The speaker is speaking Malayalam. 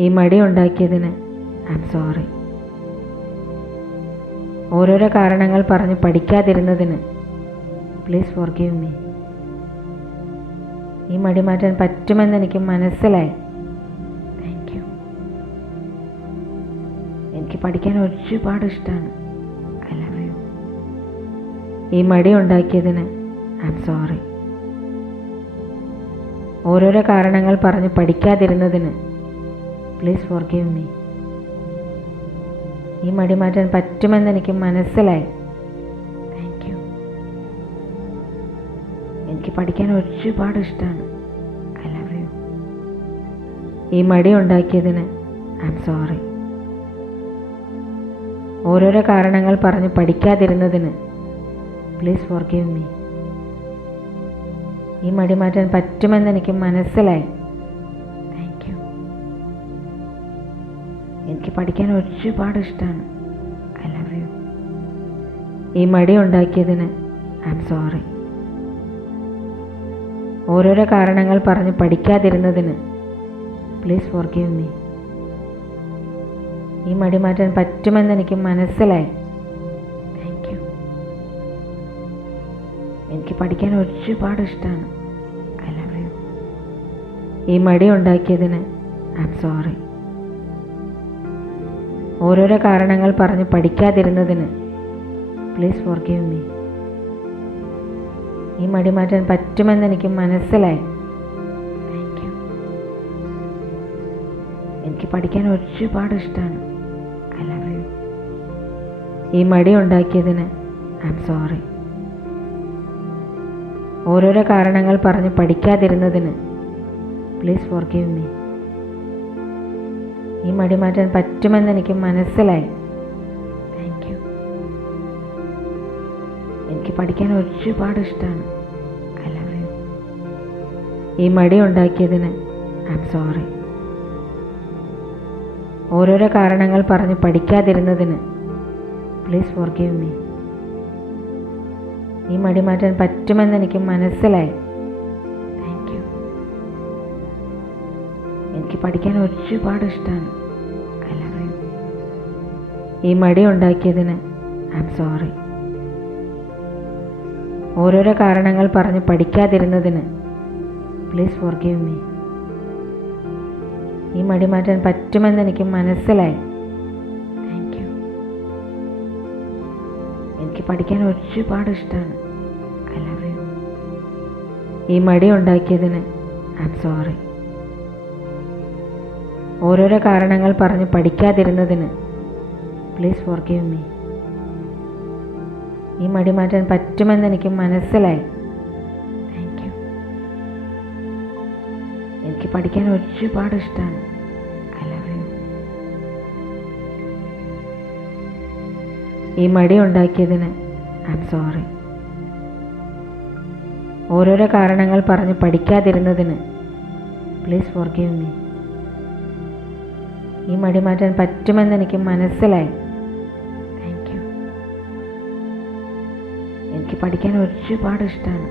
ഈ മടി ഉണ്ടാക്കിയതിന് ഐ ആം സോറി. ഓരോരോ കാരണങ്ങൾ പറഞ്ഞ് പഠിക്കാതിരുന്നതിന് പ്ലീസ് ഫോർഗീവ് മീ. ഈ മടി മാറ്റാൻ പറ്റുമെന്ന് എനിക്ക് മനസ്സിലായി. Thank you. എനിക്ക് പഠിക്കാൻ ഒരുപാട് ഇഷ്ടമാണ്. I love you. ഈ മടി ഉണ്ടാക്കിയതിന് ഐ ആം സോറി. ഓരോരോ കാരണങ്ങൾ പറഞ്ഞ് പഠിക്കാതിരുന്നതിന് പ്ലീസ് ഫോർഗീവ് മീ. ഈ മടി മാറ്റാൻ പറ്റുമെന്ന് എനിക്ക് മനസ്സിലായി. Thank you. എനിക്ക് പഠിക്കാൻ ഒരുപാട് ഇഷ്ടമാണ്. I love you. ഈ മടി ഉണ്ടാക്കിയതിന് ഐ ആം സോറി. ഓരോരോ കാരണങ്ങൾ പറഞ്ഞ് പഠിക്കാതിരുന്നതിന് പ്ലീസ് ഫോർഗീവ് മീ. ഈ മടി മാറ്റാൻ പറ്റുമെന്ന് എനിക്ക് മനസ്സിലായി. Thank you. എനിക്ക് പഠിക്കാൻ ഒരുപാട് ഇഷ്ടമാണ്. I love you. ഈ മടി ഉണ്ടാക്കിയതിന് ഐ ആം സോറി. ഓരോരോ കാരണങ്ങൾ പറഞ്ഞ് പഠിക്കാതിരുന്നതിന് പ്ലീസ് ഫോർഗീവ് മീ. ഈ മടി മാറ്റാൻ പറ്റുമെന്ന് എനിക്ക് മനസ്സിലായി. Thank you. എനിക്ക് പഠിക്കാൻ ഒരുപാട് ഇഷ്ടമാണ്. I love you. ഈ മടി ഉണ്ടാക്കിയതിന് ഐ ആം സോറി. ഓരോരോ കാരണങ്ങൾ പറഞ്ഞ് പഠിക്കാതിരുന്നതിന് പ്ലീസ് ഫോർഗീവ് മീ. ഈ മടി മാറ്റാൻ പറ്റുമെന്ന് എനിക്ക് മനസ്സിലായി. Thank you. എനിക്ക് പഠിക്കാൻ ഒരുപാട് ഇഷ്ടമാണ്. I love you. ഈ മടി ഉണ്ടാക്കിയതിന് ഐ ആം സോറി. ഓരോരോ കാരണങ്ങൾ പറഞ്ഞ് പഠിക്കാതിരുന്നതിന് പ്ലീസ് ഫോർഗീവ് മീ. ഈ മടി മാറ്റാൻ പറ്റുമെന്ന് എനിക്ക് മനസ്സിലായി. Thank you. എനിക്ക് പഠിക്കാൻ ഒരുപാട് ഇഷ്ടമാണ്. I love you. ഈ മടി ഉണ്ടാക്കിയതിന് ഐ ആം സോറി. ഓരോരോ കാരണങ്ങൾ പറഞ്ഞ് പഠിക്കാതിരുന്നതിന് പ്ലീസ് ഫോർഗീവ് മീ. ഈ മടി മാറ്റാൻ പറ്റുമെന്ന് എനിക്ക് മനസ്സിലായി. Thank you. എനിക്ക് പഠിക്കാൻ ഒരുപാട് ഇഷ്ടമാണ്. I love you. ഈ മടി ഉണ്ടാക്കിയതിന് ഐ ആം സോറി. ഓരോരോ കാരണങ്ങൾ പറഞ്ഞ് പഠിക്കാതിരുന്നതിന് പ്ലീസ് ഫോർഗീവ് മീ. ഈ മടി മാറ്റാൻ പറ്റുമെന്ന് എനിക്ക് മനസ്സിലായി. Thank you. എനിക്ക് പഠിക്കാൻ ഒരുപാട് ഇഷ്ടമാണ്. I love you. ഈ മടി ഉണ്ടാക്കിയതിന് ഐ ആം സോറി. ഓരോരോ കാരണങ്ങൾ പറഞ്ഞ് പഠിക്കാതിരുന്നതിന് പ്ലീസ് ഫോർഗീവ് മീ. ഈ മടി മാറ്റാൻ പറ്റുമെന്ന് എനിക്ക് മനസ്സിലായി. Thank you. എനിക്ക് പഠിക്കാൻ ഒരുപാട് ഇഷ്ടമാണ്. I love you. ഈ മടി ഉണ്ടാക്കിയതിന് ഐ ആം സോറി. ഓരോരോ കാരണങ്ങൾ പറഞ്ഞ് പഠിക്കാതിരുന്നതിന് പ്ലീസ് ഫോർഗീവ് മീ. ഈ മടി മാറ്റാൻ പറ്റുമെന്ന് എനിക്ക് മനസ്സിലായി. Thank you. എനിക്ക് പഠിക്കാൻ ഒരുപാട് ഇഷ്ടമാണ്.